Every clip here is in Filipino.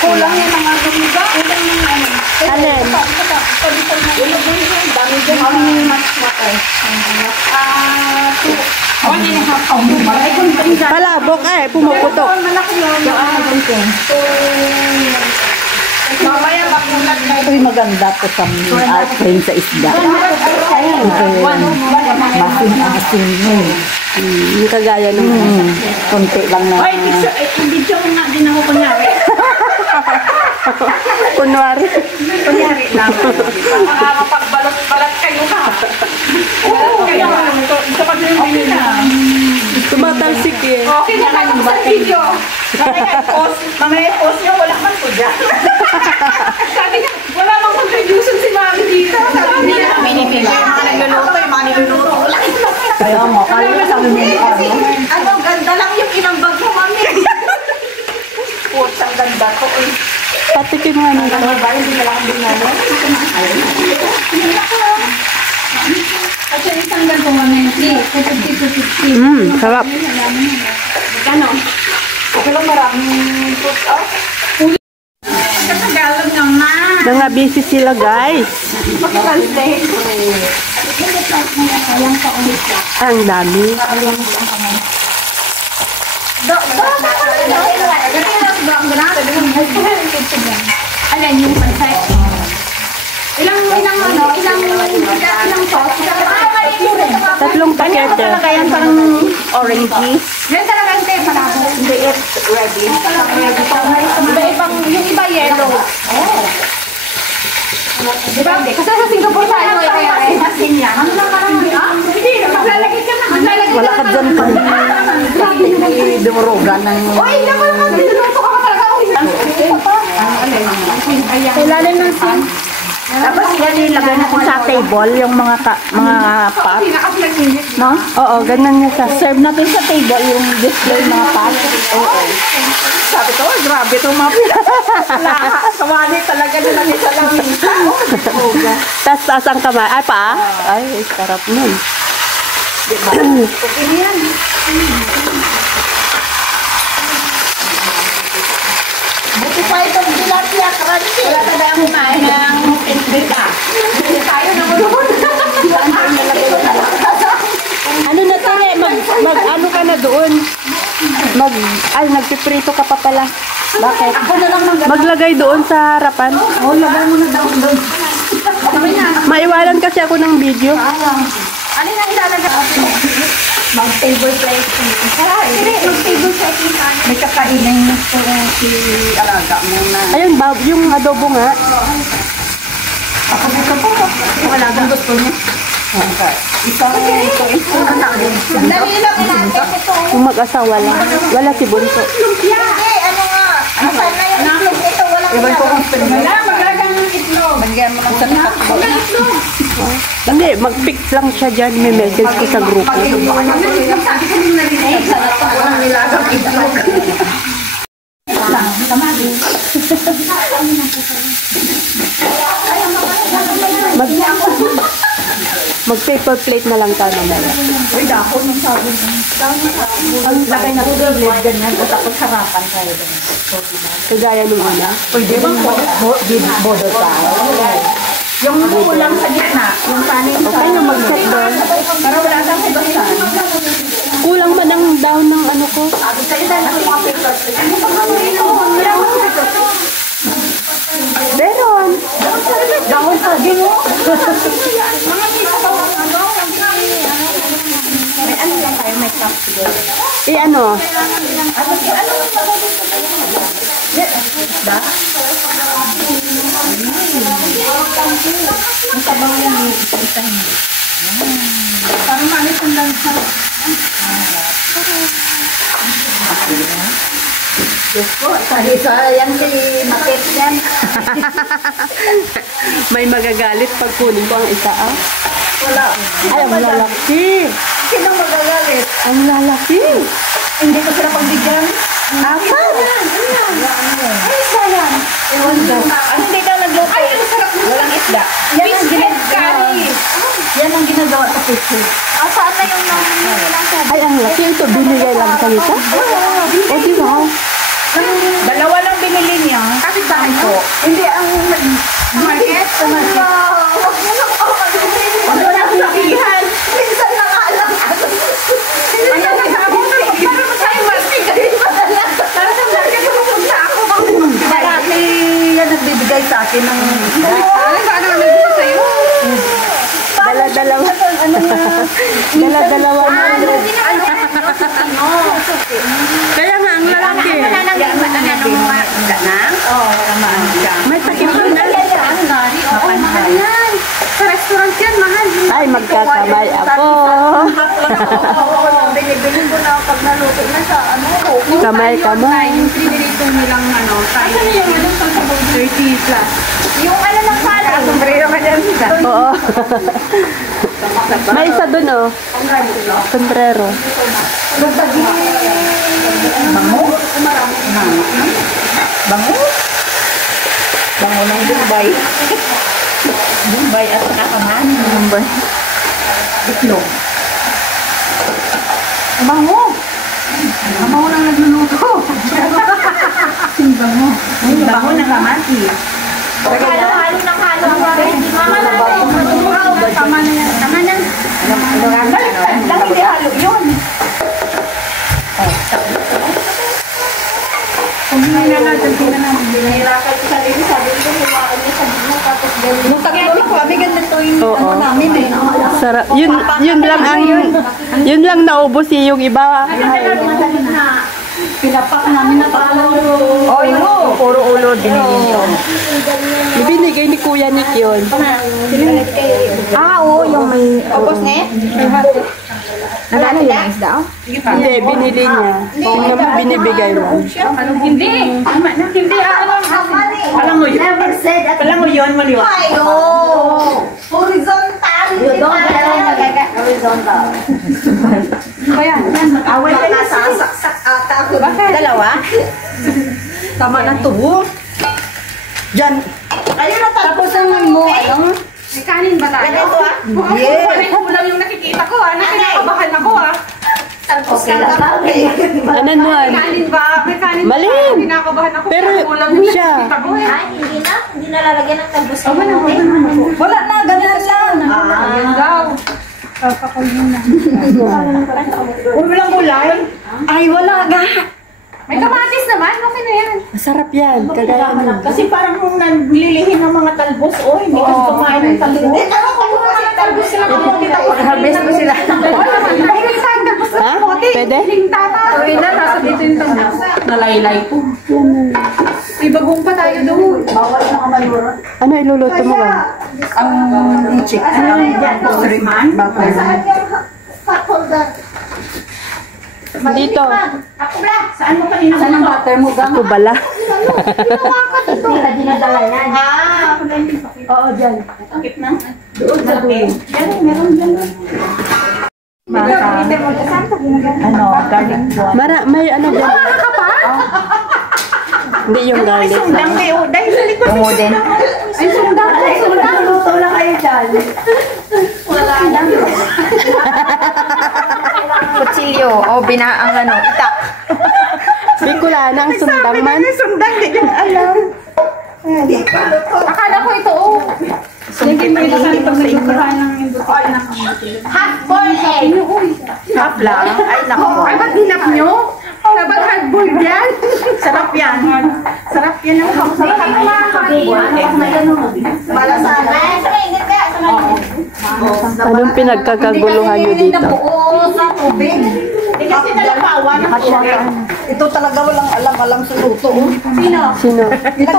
Kulang yan ang ating iba. Kulang ng ano. Alin? Palabok eh, pumuputok. Ito'y maganda po sa cream sa isda. Masin-asin yun. Hindi kagaya nung Kunti lang na. Ay, video ko nga din ako kunyari. kunwari. Kunyari lang. Makakapagbalot-balot kayo ha. Oo, kaya sa pag-review na. Tumatalsik eh. Okay na kayo sa video. Mamaya post nyo, wala man po dyan. Sabi niya, wala mang contribution si Mami dito. Sabi niya, minipili yung mga nagluluto, yung mga niluluto. Kaya mo, kaya sa amin Ano, ganda lang yung inambag mo, Mami. Putsang ganda ko. Patikin nga nito. Hindi na lang din namin. Kasi isang ganito, Mami. 250. Sarap. Gano? Okay lang maraming fruits out. Katagalog naman. Mga busy sila guys. Mag-translate. Ang dami. Alin yung pansay? Ilang sauce? Tatlong pakete. Yan parang orangey. Yan talaga yung tayo pala. Hindi, it's ready. Yung iba yellow. Diba? Kasi sa Singapore tayo kaya masin yan. Ano lang parang hindi, maglalagay ka na. Wala ka dyan pang may dumurugan ng... Uy, hindi ako naman niluluto ka talaga. Kailangan ng sin. Tapos yan ilagay natin sa table, yung mga pot. No? Oo, ganun niya sa. Serve natin sa table yung display mga pot. Oo. Sabi ko, grabe ito mga lahat. Kawali talaga na lang isa lang. Tas taas ang kamay. Ay pa? Ay, sarap nun. Okay yan. Buti pa itong tilapia crunchy. Wala ka dahil kumain ng pinrita. Hindi tayo naman. Ano na tire? Ano ka na doon? Nagpiprito ka pa pala. Bakit? Ako na lang Maglagay doon sa harapan. Oo, lagay mo na doon. Maiwalan kasi ako ng video. Ano na ilalagay? Mag-table plate. Hindi, mag-table plate. May kakainin si alaga mo na. Ayun, yung adobo nga. Ako gusto po. Wala kang gusto niya. Isang Dali lang natin ito. Yung mag-asawa lang. Wala si Bunso. Lumpia. Ano nga? Asan na yung itlog ito? Walang iwan ko kung pwede. Wala, maglagang ng itlog. Bagyan mo lang sa takbo. Walang itlog. Hindi, mag-pick lang siya dyan. May message ko sa grupo. Walang nilagang itlog. Mag-paper plate na lang tayo mamaya. Uy, dako ng sabi mo. Lagay na sa blade ganyan. O tapos harapan tayo. Kagaya nung una. Pwede bang bodo tayo? Yung kulang sa gitna. Yung panin sa... Okay na mag-set doon. Para wala kang hibasan. Kulang man ang down ng ano ko. Sabi sa'yo dahil ang mga paper. Meron. Dahon sa mo. May ano lang tayo, may cup siguro. Ano? Ang sabaw yan yung isa-isa niya. Parang manis ang lansa. Diyos ko, yan si Makit yan. May magagalit pag kunin ko ang isa ah. Wala. Ay, ang lalaki. Sino magagalit? Ang lalaki. Hindi ko sila pagbigyan. Apa? Ay, sayang. Ano hindi ka nagluto? Ay, ang sarap nito. Walang isda. Fish head curry. Yan ang ginagawa sa picture. Saan na yung nasa? Ay, ang laki. Ito, binigay lang sa ito. O, di ba? Dalawa lang binili niya. Kapit bahay po. Hindi, ang Market? Wag mo lang ako mag-ibig. Ano na ang sabihan? Minsan na nga lang. Ano na sabi ko? Para masaya magbigay pa na lang. Para sa market pupunta ako. Marami yan nagbibigay sa akin ng... Ano ba ang nabibigay sa'yo? Dala-dalawa. Dala-dalawa na. Kaya nga, ang lalaki. May sakit pa na. Mahal yan. Sa restaurant yan, mahal. Ay, magkakamay ako. Binibili ko na pag naluto na sa ano. Kamay-kamay. Yung pinilito nilang ano, tayo. Ano yung ano, 30 plus. Yung ano lang pala. Sombrero ka dyan sila. Oo. May isa dun, oh. Sombrero. Bango? Bango? Bango ng Dubai. Dubai at saka kaman. Number. Itlog. Bango! Bango nang nagluluto. Bango. Bango ng kamati. Halo-halo ng halo. Mama na Tama na yan. Tama na. lang hindi halo yun. Tingnan na natin, tingnan natin. Nahirapan ko sarili. Sabi ko, hulaan niya sa dino. Tapos gano'n. Nung tagyati ko, may ganito yung Oo. ano namin eh. Sarap. Yun lang ang... Yun lang naubos yung iba. Pinapak namin na talo. Oh, yun. Puro ulo din yun. Ibinigay ni Kuya Nick yun. Oo, yung may... Tapos ne? Nagano yung isda? Hindi, binili niya. Yung naman binibigay lang. Hindi. Hindi. Alam mo yun. Never said at Alam mo yun, maliwa. Ayo! Horizontal! Horizontal. Kaya, Away ka na sa saksak ata ako. dalawa? Tama na to. Diyan. Ayun na tapos ang mo, ano? May kanin ba tayo? Ganito ah? Yeah. Kulang yung nakikita ko ah. Nakikabahan ako ah. Tapos ka lang. Ano nun? May kanin ba? May kanin ba? Mali. Kinakabahan ako. Pero kulang yung siya. nakikita ko eh. Ay, hindi na. Hindi na lalagyan ng talbos. Wala na, ganyan lang. Ganyan daw. Walang gulay? Ay, wala ga. May kamatis naman. Okay na yan. Masarap yan. Kagaya nun. Kasi parang kung nanlilihin ng mga talbos, hindi kasi kumain ng talbos. Eh, tama ko yung mga talbos sila. Harvest ko sila. Dahil saan talbos Ha? Pwede? tata. Uy na, nasa dito yung talbos. Nalaylay po. May bagong pa tayo doon. Bawal na kamaluro. Ano iluluto mo ba? Ang chicken. Ang shrimpan. Saan yung hot holder? Dito. Ako ba? Saan mo kanina? Saan ang butter mo ga? Ako bala. Ginawa ko dito. Hindi ka dinadala yan. Oo, dyan. Sakit na. Doon sa doon. Yan, meron dyan. Ano, garlic buwan. May ano ba? Hindi yung garlic. Sundang may dahil sa likod. Oo din. Ay, sundang. Ay, sundang. Luto lang kayo dyan. Wala lang. Kutsilyo. O, binaang ano. Itak. Bicolana ang sundang man. Sundang, di ko alam. Akala ko ito, oh. Hindi may kasali pag nagkakain ng indutuan ng Hot boiled egg. half lang. Ay, naku. Ay, ba't hinap nyo? Dapat hardboiled yan. Sarap yan. Sarap yan yung Para sa akin. Anong pinagkakaguluhan nyo dito? Nabuo sa tubig. Hindi kasi nalapawan. Ito talaga walang alam-alam sa luto. Sino? Sino? Ito.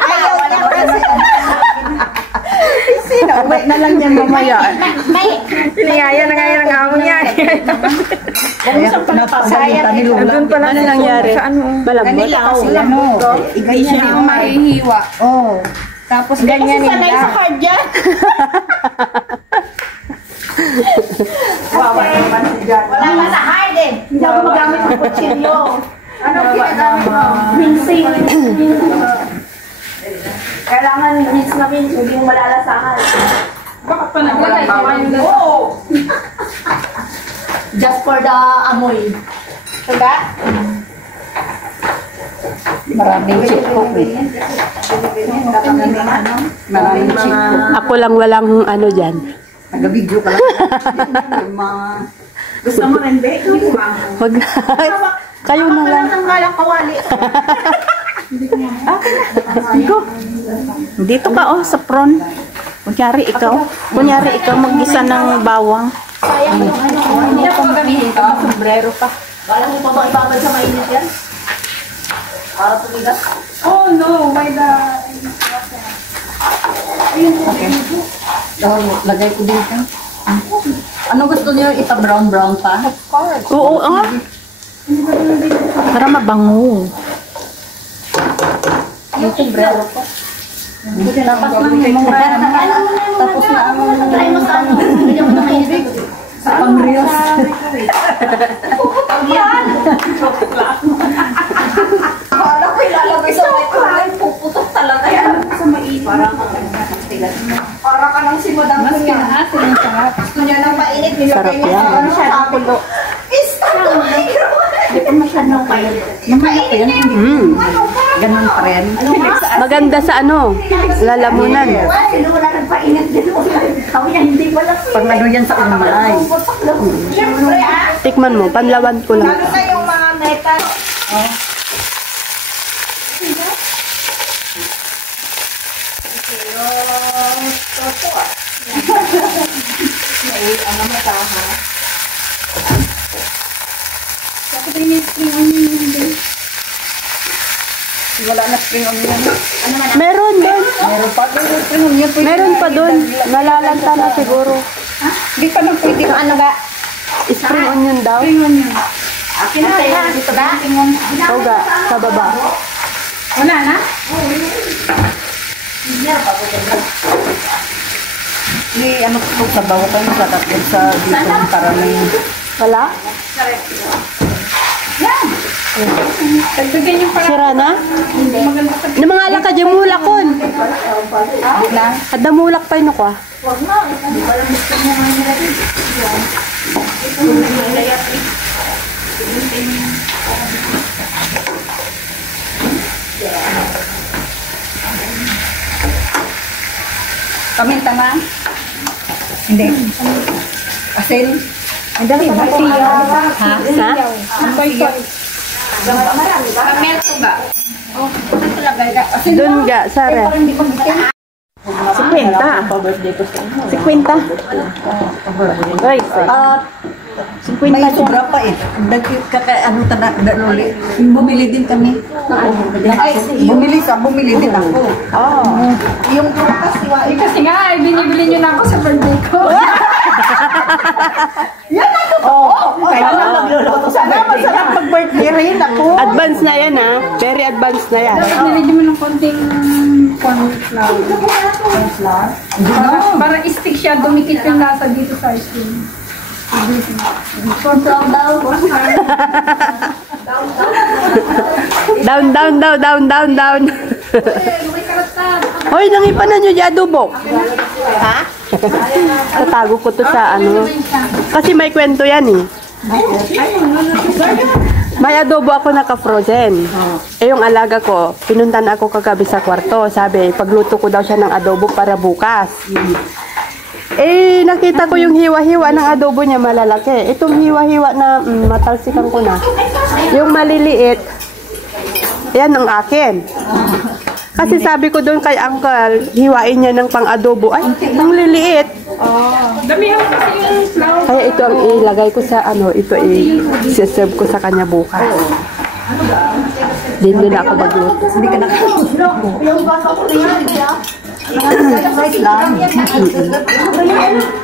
Ayaw niya kasi. Sino? Wait na lang yan mamaya. Piniyaya na ngayon ang amo niya. Napasaya ni Lola. Ano nangyari? Malambot? Igay siya ang mahihiwa. Oh. Tapos ganyan Kasi sanay sa card yan. Wawa naman si Jan. Wala ka sa hard eh. Hindi ako magamit ng kutsilyo. Ano ginagamit mo? Mincing. Kailangan mince na mince, hindi yung malalasahan. Bakit pa naglagay? Oo. Just for the amoy. Suga? Maraming chip cook eh. Maraming chip cook. Ako lang walang ano dyan. Nag-video ka lang. Yung mga... Gusto mo rin, Be? Hindi ko mamo. Wag. Kayo na lang. Ang galang kawali. Dito ka oh, sa prawn. Kunyari ikaw mag-gisa ng bawang. Hindi na po gamitin ito. Sombrero pa. Wala mo pa ba ibabal sa mainit yan? Para tumigas? Oh no, my God. Lagay ko dito. Ano gusto niyo ipa-brown pa? Oo, ah. Para mabango. Yung sombrero pa. Tapos na ang pang-reels. Akala ko ilalagay sa microwave. Puputok talaga yan. Sa mainit. Para ka nang si Madam Kuya. Gusto niya nang mainit. Sarap Nilagay niya yan. sa masyadong kulo. Start the microwave. Hindi pa masyadong mainit. Mamaya pa yan. Ganun pa rin. Maganda sa ano, lalamunan. Wala nang painit din. Kami yan hindi wala. Pag ano yan sa umay. Siyempre ah. Tikman mo, panlawan ko lang. Lalo na yung mga metal. Wala na spring onion. Meron doon. Meron pa doon yung spring onion. Meron pa doon. Nalalanta na siguro. Hindi pa nang pwede. Ano ba? Spring onion daw. Akin na yan. Dito ba? Toga, sa baba. Wala na? Ano ko sa bawa kayo sa tatlo sa dito para may... Wala? Tagdagan yung Sira na? Namangalak ka dyan mulakon. At damulak pa yun ako ah. Paminta na? Hindi. Asin? Hindi ba? Ha? Kamelto ba? Oh, ito lagay ka. Doon ga, Sara. 50. 50. Ay, May sobra pa eh. Ano luli. Bumili din kami. Bumili din ako. Yung prutas, kasi nga, binibili nyo na ako sa birthday ko. Yan ako po! Kaya na nagluluto sa Masarap mag-birthday rin ako. advance na yan ah. Very advanced na yan. Nilagyan mo ng konting cornflour. Para stick siya, dumikit yung lasa dito sa ice cream. Cornflour daw. Down. May karat. Hoy, nangipan na nyo dyan adobo. Ha? Tatago ko to sa ano. Kasi may kwento yan eh. May adobo ako naka-frozen. Eh yung alaga ko, pinuntan ako kagabi sa kwarto. Sabi, pagluto ko daw siya ng adobo para bukas. Eh, nakita ko yung hiwa-hiwa ng adobo niya malalaki. Itong hiwa-hiwa na matalsikan ko na. Yung maliliit, yan ang akin. Kasi sabi ko doon kay uncle, hiwain niya ng pang-adobo. Ay, ang liliit. Damihan kasi yung flour. Kaya ito ang ilagay ko sa ano, ito i-serve ko sa kanya bukas. Din nila ako magluto. Hindi ka Yung basa ko rin yan.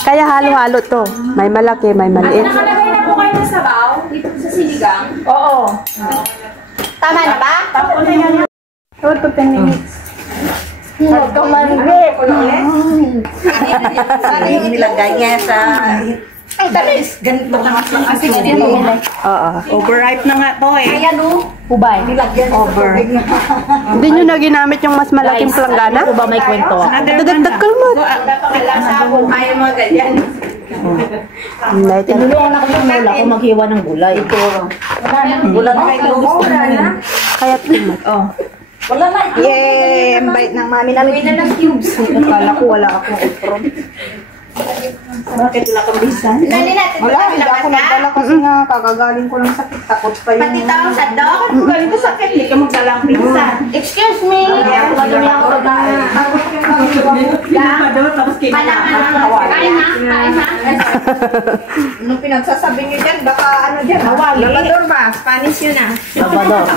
Kaya halo-halo to. May malaki, may maliit. Nakalagay na po kayo sa sabaw, dito sa sinigang. Oo. Tama na ba? Tapos na yan. 2 to 10 minutes. Huwag kang marigay. Sana yung nilagay niya sa... Ay, talis. Ganito na mas lang kasi Oo. overripe na nga to eh. Ayan o. Ubay. Nilagyan over. Hindi nyo na ginamit yung mas malaking planggana? ba may kwento ako? Dagdag kalmat. Ayaw mga ganyan. Tinulungan ako ng lola ko maghiwa ng gulay. Wala na kayo gusto na. Kaya timat. Wala na. Yay! Ang bait ng mami namin. Uwi na ng cubes. Akala ko wala akong upron. Bakit wala kang bisan? Wala, hindi ako nagdala kasi nga kakagaling ko ng sakit. Takot pa yung... Pati tao sa dog. Galing ko sakit, hindi ka magdala ang bisan. Excuse me. Madumi ako pagkain. Kain na. Nung pinagsasabi niyo dyan, baka ano dyan, nawali. Labrador ba? Spanish yun ah. Labrador.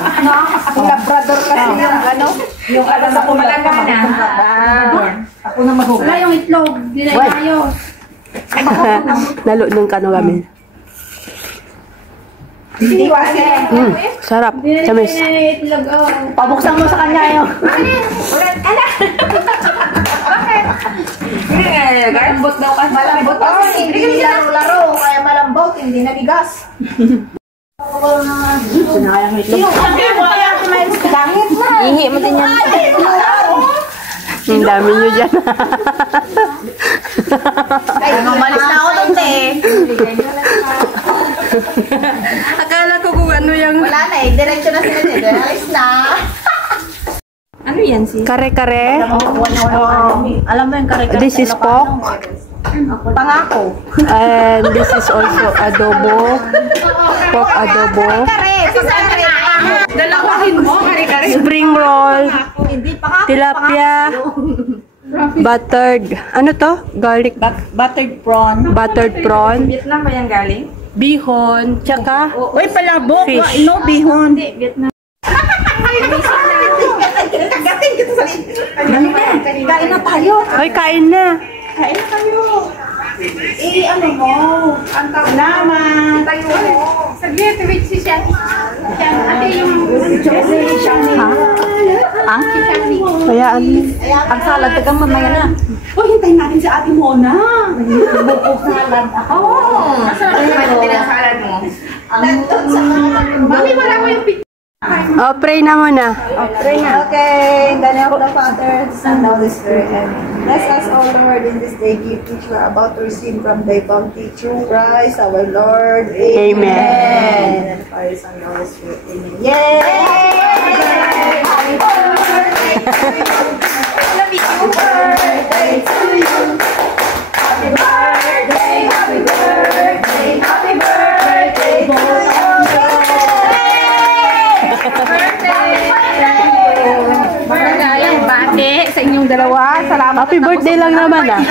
Ang labrador kasi yung ano, yung alam sa Malagana. Ako na mahugas. Wala yung itlog. Hindi na Wait. ayos. Lalo nung kano kami. Hindi kasi. Sarap. Chamis. Itlog. Pabuksan mo sa kanya yun. Malambot daw kasi. Malambot kasi. Hindi laro-laro. Kaya malambot. Hindi naligas. Sinayang ito. Langit na. Ihi mo din yan. Ang dami nyo dyan. Ay, umalis na ako doon eh. Akala ko kung ano yung... Wala na eh. Diretso na sila dito. Alis na. Ano yan si? Kare-kare. Alam mo yung kare-kare. This is pork. Pangako. And this is also adobo. Pork adobo. Dalawahin mo, kare-kare. Spring roll. Tilapia. Buttered. Ano to? Garlic. Buttered prawn. Buttered prawn. Vietnam ba yan galing? Bihon. Tsaka Uy, palabok. Fish. No, bihon. Vietnam. Gating kita sa kain na tayo. Ay, kain na. Kain na tayo. Ano mo? Ang naman. Tayo mo. Saglit, wait si Shani. Ate yung... Ha? Ang? Kayaan mo. Ang salad, tagang mamaya na. Oh, hintayin natin si Ate Mona. Salad ako. Masarap naman yung salad mo. Mami, wala ko yung picture. Oh, pray na muna. Okay, in the name of the Father, the Son, and the Holy Spirit. Amen. Bless us, O Lord, in this day gift which we are about to receive from thy bounty through Christ our Lord. Amen. And the Father, Son, and the Holy Spirit. Amen. Yay! Happy birthday to you. Happy birthday to you. Happy birthday, happy birthday, happy birthday to you. Magandang bate sa inyong dalawa. Salamat. Happy birthday lang naman ah.